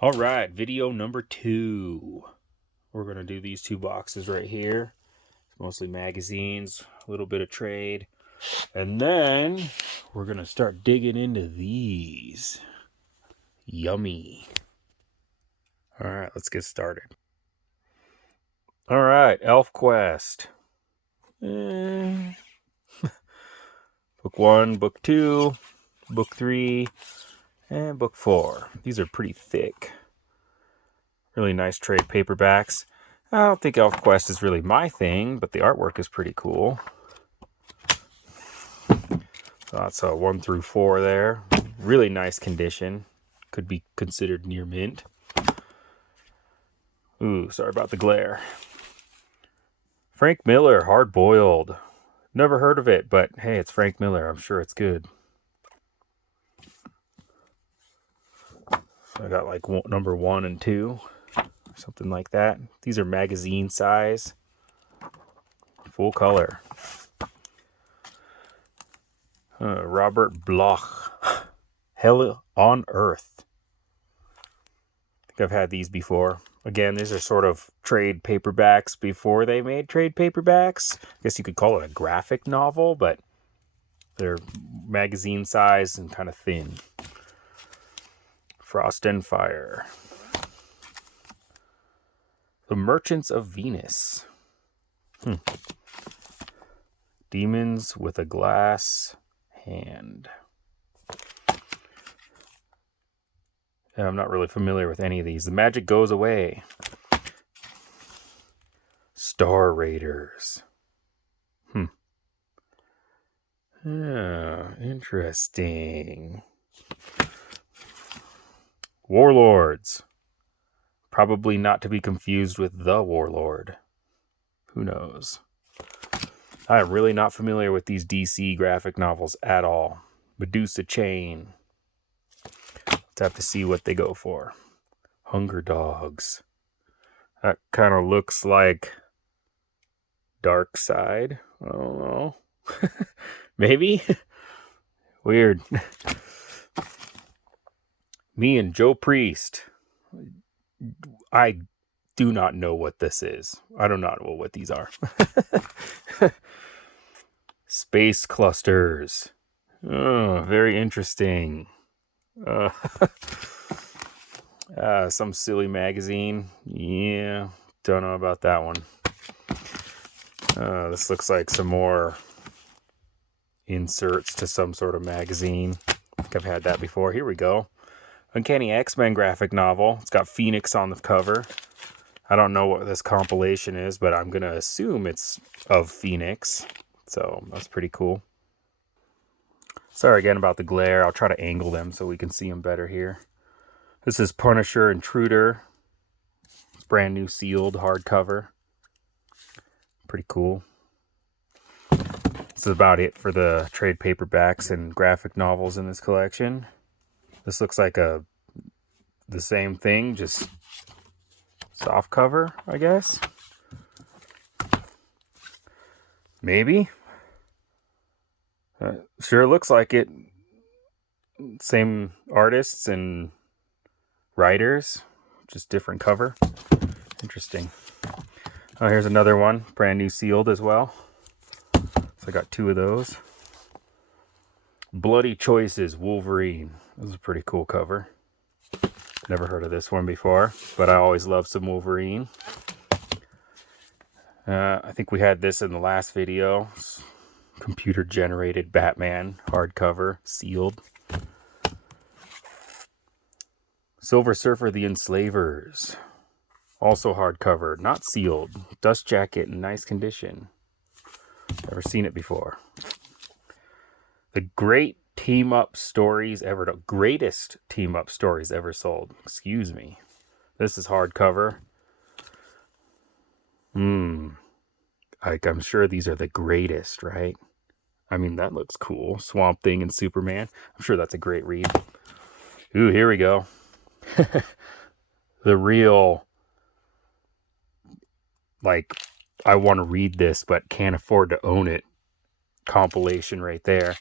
All right, video number 2. We're going to do these 2 boxes right here. It's mostly magazines, a little bit of trade. And then we're going to start digging into these. Yummy. All right, let's get started. All right, Elf Quest. Book 1, Book 2, Book 3, and Book 4. These are pretty thick. Really nice trade paperbacks. I don't think Elf Quest is really my thing, but the artwork is pretty cool. So that's a 1 through 4 there. Really nice condition. Could be considered near mint. Ooh, sorry about the glare. Frank Miller, Hard Boiled. Never heard of it, but hey, it's Frank Miller. I'm sure it's good. So I got like number 1 and 2. Something like that. These are magazine size. Full color. Robert Bloch. Hell on Earth. I think I've had these before. Again, these are sort of trade paperbacks before they made trade paperbacks. I guess you could call it a graphic novel, but they're magazine size and kind of thin. Frost and Fire. The Merchants of Venus. Demons with a Glass Hand. I'm not really familiar with any of these. The Magic Goes Away. Star Raiders. Interesting. Warlords. Probably not to be confused with The Warlord. Who knows? I am really not familiar with these DC graphic novels at all. Medusa Chain. Let's have to see what they go for. Hunger Dogs. That kind of looks like Dark Side. I don't know. Maybe? Weird. Me and Joe Priest. I do not know what this is. I do not know what these are. Space Clusters. Oh, very interesting. Some silly magazine. Yeah, don't know about that one. This looks like some more inserts to some sort of magazine. I think I've had that before. Here we go. Uncanny X-Men graphic novel. It's got Phoenix on the cover. I don't know what this compilation is, but I'm going to assume it's of Phoenix. So that's pretty cool. Sorry again about the glare. I'll try to angle them so we can see them better here. This is Punisher Intruder. It's brand new sealed hardcover. Pretty cool. This is about it for the trade paperbacks and graphic novels in this collection. This looks like the same thing, just soft cover, I guess. Maybe. Sure looks like it. Same artists and writers, just different cover. Interesting. Oh, here's another one, brand new sealed as well. So I got 2 of those. Bloody Choices, Wolverine. This is a pretty cool cover. Never heard of this one before, but I always love some Wolverine. I think we had this in the last video. Computer-generated Batman, hardcover, sealed. Silver Surfer, The Enslavers. Also hardcover, not sealed. Dust jacket in nice condition. Never seen it before. The greatest team-up stories ever sold. Excuse me. This is hardcover. I'm sure these are the greatest, right? I mean, that looks cool. Swamp Thing and Superman. I'm sure that's a great read. Ooh, here we go. The real, like, I want to read this but can't afford to own it compilation right there.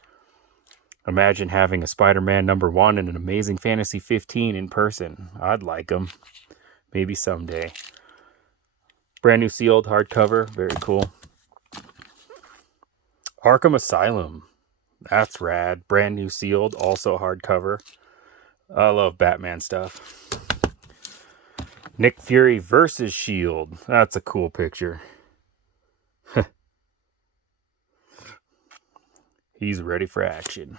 Imagine having a Spider-Man #1 and an Amazing Fantasy 15 in person. I'd like them. Maybe someday. Brand new sealed hardcover. Very cool. Arkham Asylum. That's rad. Brand new sealed. Also hardcover. I love Batman stuff. Nick Fury versus Shield. That's a cool picture. He's ready for action.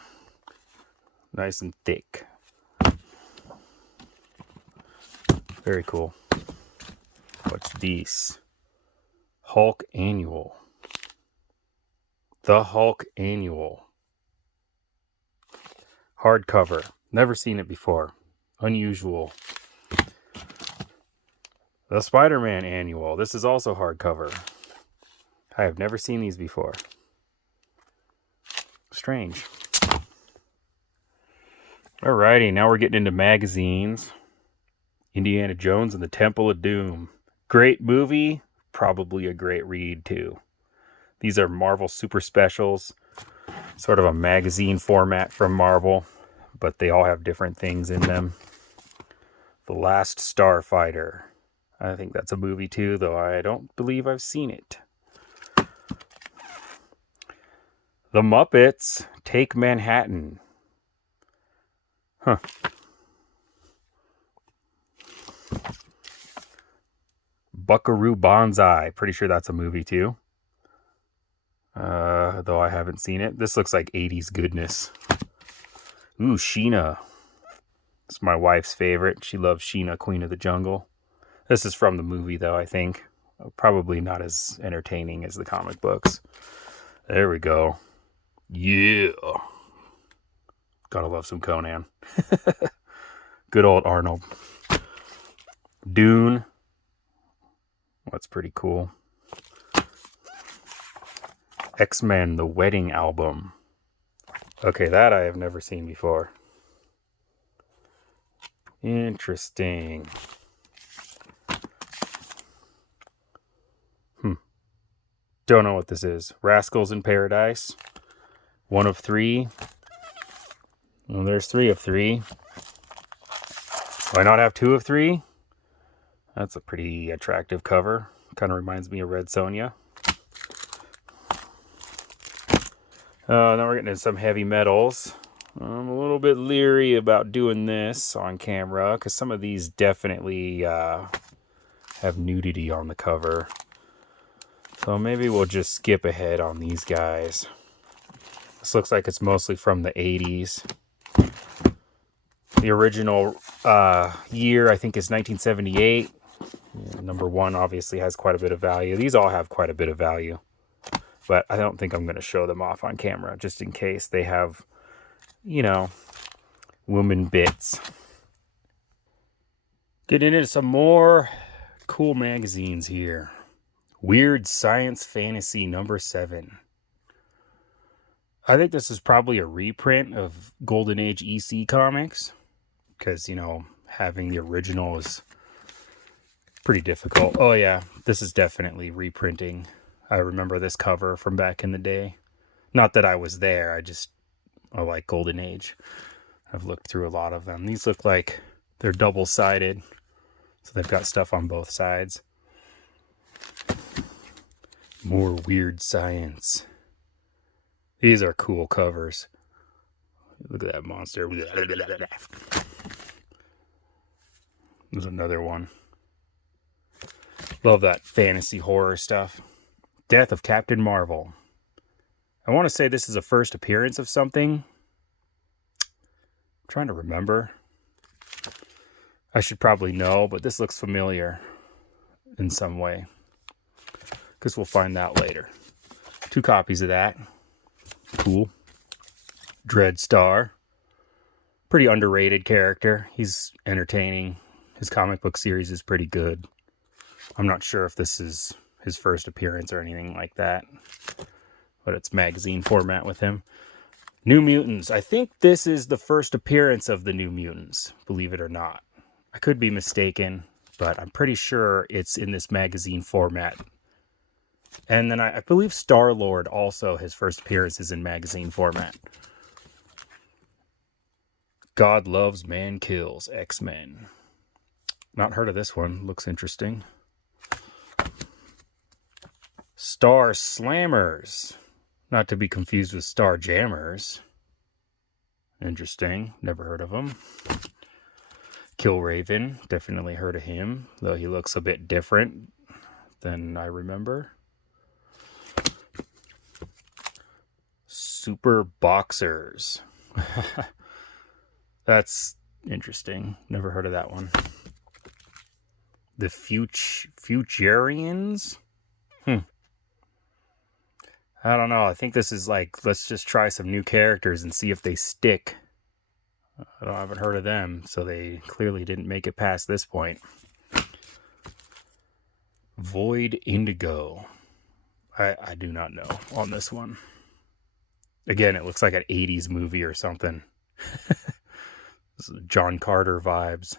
Nice and thick. Very cool. What's this? Hulk Annual. The Hulk Annual. Hardcover. Never seen it before. Unusual. The Spider-Man Annual. This is also hardcover. I have never seen these before. Strange. Alrighty, now we're getting into magazines. Indiana Jones and the Temple of Doom. Great movie. Probably a great read, too. These are Marvel Super Specials. Sort of a magazine format from Marvel. But they all have different things in them. The Last Starfighter. I think that's a movie too, though I don't believe I've seen it. The Muppets Take Manhattan. Huh. Buckaroo Banzai. Pretty sure that's a movie too. Though I haven't seen it. This looks like 80s goodness. Ooh, Sheena. It's my wife's favorite. She loves Sheena, Queen of the Jungle. This is from the movie, though, I think. Probably not as entertaining as the comic books. There we go. Yeah. Gotta love some Conan. Good old Arnold. Dune. That's pretty cool. X-Men, The Wedding Album. Okay, that I have never seen before. Interesting. Don't know what this is. Rascals in Paradise. 1 of 3. Well, there's 3 of 3. Why not have 2 of 3? That's a pretty attractive cover. Kind of reminds me of Red Sonja. Now we're getting into some heavy metals. I'm a little bit leery about doing this on camera because some of these definitely have nudity on the cover. So maybe we'll just skip ahead on these guys. This looks like it's mostly from the 80s. The original year, I think, is 1978. #1 obviously has quite a bit of value. These all have quite a bit of value. But I don't think I'm going to show them off on camera, just in case they have, you know, woman bits. Getting into some more cool magazines here. Weird Science Fantasy #7. I think this is probably a reprint of Golden Age EC comics. Because, you know, having the original is pretty difficult. Oh yeah, this is definitely reprinting. I remember this cover from back in the day. Not that I was there, I like Golden Age. I've looked through a lot of them. These look like they're double-sided. So they've got stuff on both sides. More Weird Science. These are cool covers. Look at that monster. There's another one. Love that fantasy horror stuff. Death of Captain Marvel. I want to say this is a first appearance of something. I'm trying to remember. I should probably know, but this looks familiar in some way. Because we'll find that later. 2 copies of that. Cool. Dreadstar. Pretty underrated character. He's entertaining. His comic book series is pretty good. I'm not sure if this is his first appearance or anything like that. But it's magazine format with him. New Mutants. I think this is the first appearance of the New Mutants, believe it or not. I could be mistaken, but I'm pretty sure it's in this magazine format. And then I believe Star-Lord also, his first appearance is in magazine format. God Loves, Man Kills, X-Men. Not heard of this one. Looks interesting. Star Slammers. Not to be confused with Star Jammers. Interesting. Never heard of them. Killraven. Definitely heard of him, though he looks a bit different than I remember. Super Boxers. That's interesting. Never heard of that one. The Futurians? I don't know. I think this is like, let's just try some new characters and see if they stick. I haven't heard of them, so they clearly didn't make it past this point. Void Indigo. I do not know on this one. Again, it looks like an 80s movie or something. John Carter vibes.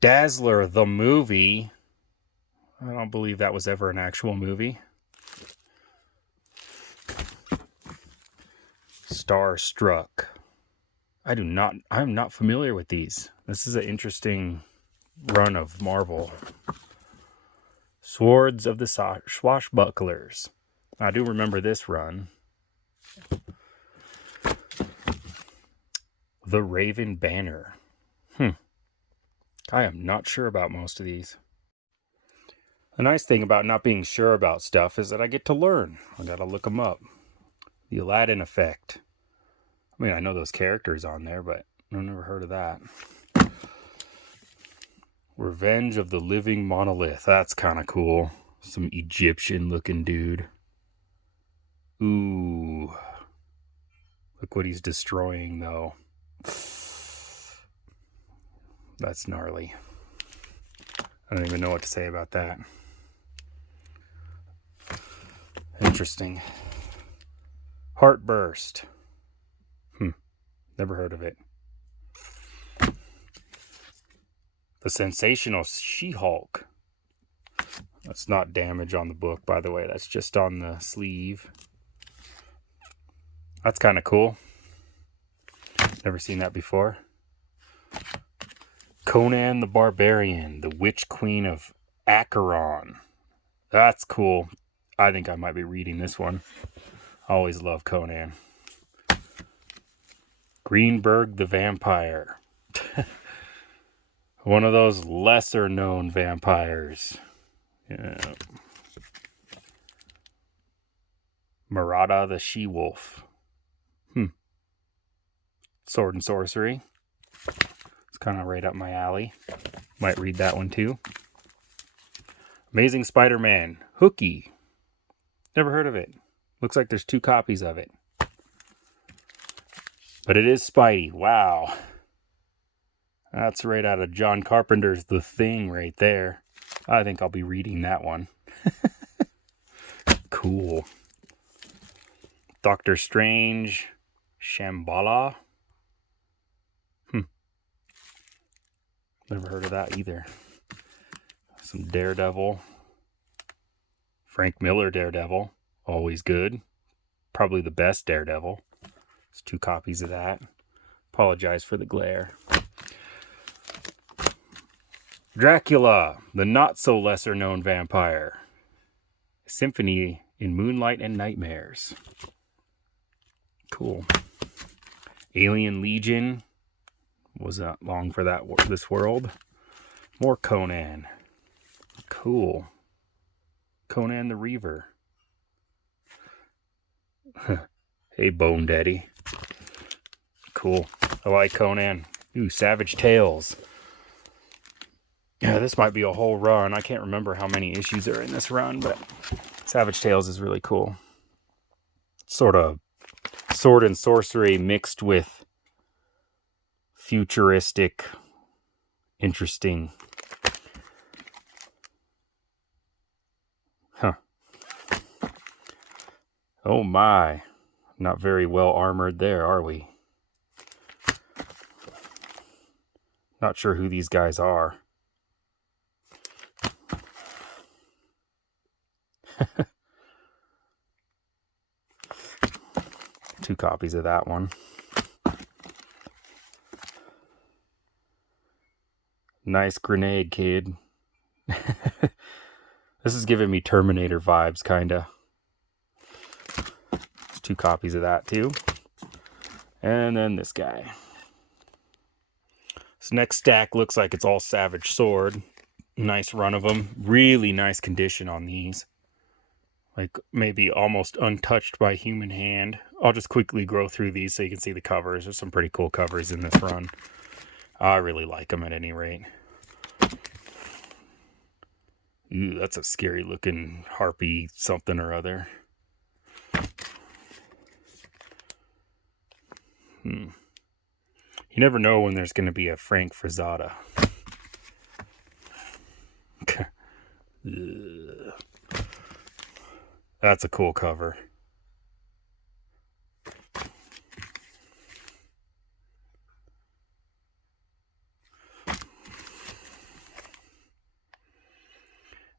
Dazzler the movie. I don't believe that was ever an actual movie. Starstruck. I'm not familiar with these. This is an interesting run of Marvel. Swords of the Swashbucklers. I do remember this run. The Raven Banner. I am not sure about most of these. The nice thing about not being sure about stuff is that I get to learn. I gotta look them up. The Aladdin Effect. I mean, I know those characters on there, but I've never heard of that. Revenge of the Living Monolith. That's kind of cool. Some Egyptian looking dude. Ooh. Look what he's destroying, though. That's gnarly. I don't even know what to say about that. Interesting. Heartburst. Never heard of it. The Sensational She-Hulk. That's not damage on the book, by the way. That's just on the sleeve. That's kind of cool. Never seen that before. Conan the Barbarian, the Witch Queen of Acheron. That's cool. I think I might be reading this one. I always love Conan. Greenberg the Vampire. One of those lesser known vampires. Yeah. Murata the She-Wolf. Sword and Sorcery. It's kind of right up my alley. Might read that one too. Amazing Spider-Man. Hooky. Never heard of it. Looks like there's 2 copies of it. But it is Spidey. Wow. That's right out of John Carpenter's The Thing right there. I think I'll be reading that one. Cool. Doctor Strange. Shambhala. Never heard of that either. Some Daredevil. Frank Miller Daredevil. Always good. Probably the best Daredevil. There's 2 copies of that. Apologize for the glare. Dracula, the not so lesser known vampire. Symphony in Moonlight and Nightmares. Cool. Alien Legion. Was not long for this world. More Conan. Cool. Conan the Reaver. Hey, Bone Daddy. Cool. I like Conan. Ooh, Savage Tales. Yeah, this might be a whole run. I can't remember how many issues are in this run, but Savage Tales is really cool. Sort of sword and sorcery mixed with futuristic, interesting. Oh my. Not very well armored there, are we? Not sure who these guys are. 2 copies of that one. Nice grenade, kid. This is giving me Terminator vibes, kinda. 2 copies of that too. And then this guy. This next stack looks like it's all Savage Sword. Nice run of them. Really nice condition on these. Like maybe almost untouched by human hand. I'll just quickly go through these so you can see the covers. There's some pretty cool covers in this run. I really like them at any rate. Ooh, that's a scary looking harpy something or other. You never know when there's going to be a Frank Frazetta. That's a cool cover.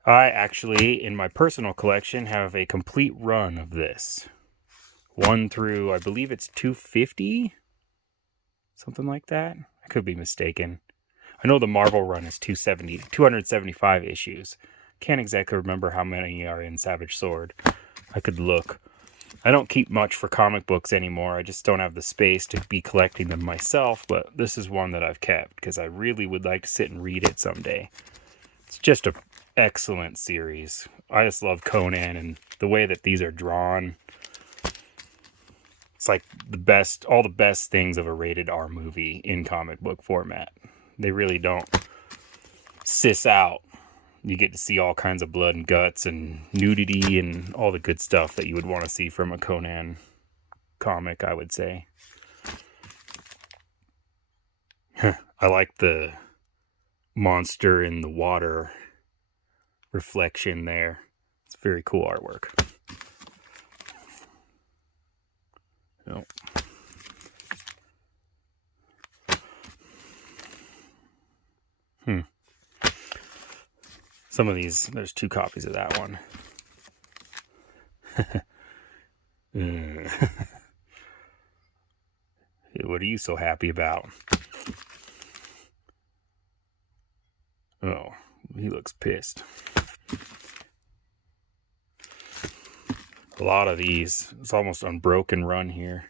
I actually, in my personal collection, have a complete run of this. 1 through, I believe it's 250? Something like that? I could be mistaken. I know the Marvel run is 275 issues. Can't exactly remember how many are in Savage Sword. I could look. I don't keep much for comic books anymore. I just don't have the space to be collecting them myself, but this is one that I've kept because I really would like to sit and read it someday. It's just an excellent series. I just love Conan and the way that these are drawn. It's like all the best things of a rated R movie in comic book format. They really don't sis out. You get to see all kinds of blood and guts and nudity and all the good stuff that you would want to see from a Conan comic, I would say. I like the monster in the water reflection there. It's very cool artwork. Nope. Some of these, there's 2 copies of that one. What are you so happy about? Oh, he looks pissed. A lot of these. It's almost unbroken run here.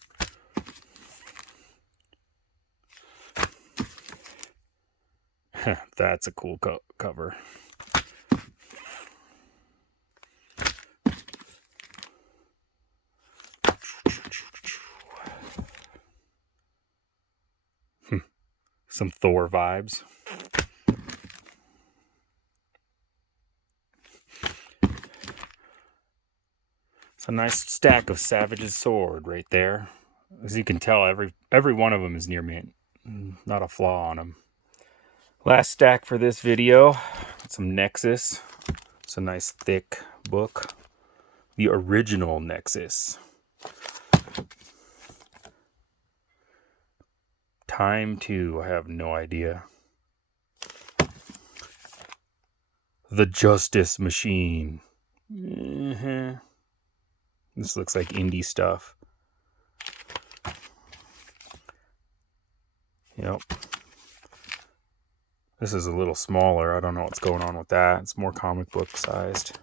That's a cool cover. Some Thor vibes. It's a nice stack of Savage's Sword right there. As you can tell, every one of them is near mint. Not a flaw on them. Last stack for this video. Some Nexus. It's a nice thick book. The original Nexus. Time 2, I have no idea. The Justice Machine. This looks like indie stuff. Yep. This is a little smaller. I don't know what's going on with that. It's more comic book sized.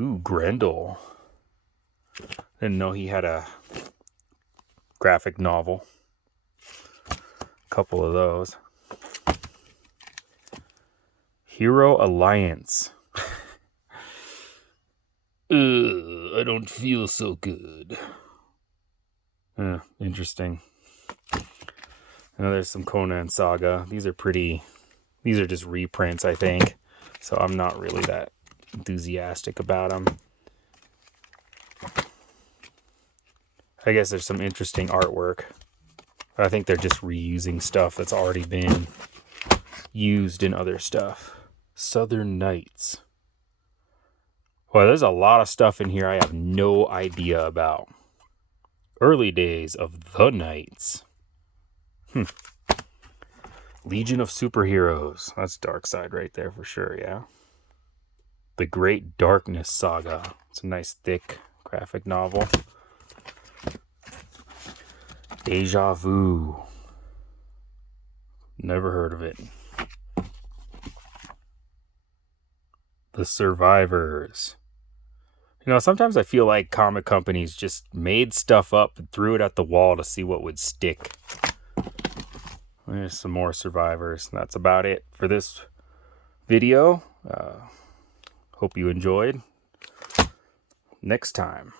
Ooh, Grendel. Didn't know he had a graphic novel. Couple of those. Hero Alliance. I don't feel so good. Interesting. Now there's some Conan Saga. These are just reprints, I think. So I'm not really that enthusiastic about them. I guess there's some interesting artwork. I think they're just reusing stuff that's already been used in other stuff. Southern Nights. Well, there's a lot of stuff in here I have no idea about. Early days of the Knights. Legion of Superheroes. That's Dark Side right there for sure, yeah. The Great Darkness Saga. It's a nice thick graphic novel. Deja Vu. Never heard of it. The Survivors. You know, sometimes I feel like comic companies just made stuff up and threw it at the wall to see what would stick. There's some more Survivors. That's about it for this video. Hope you enjoyed. Next time.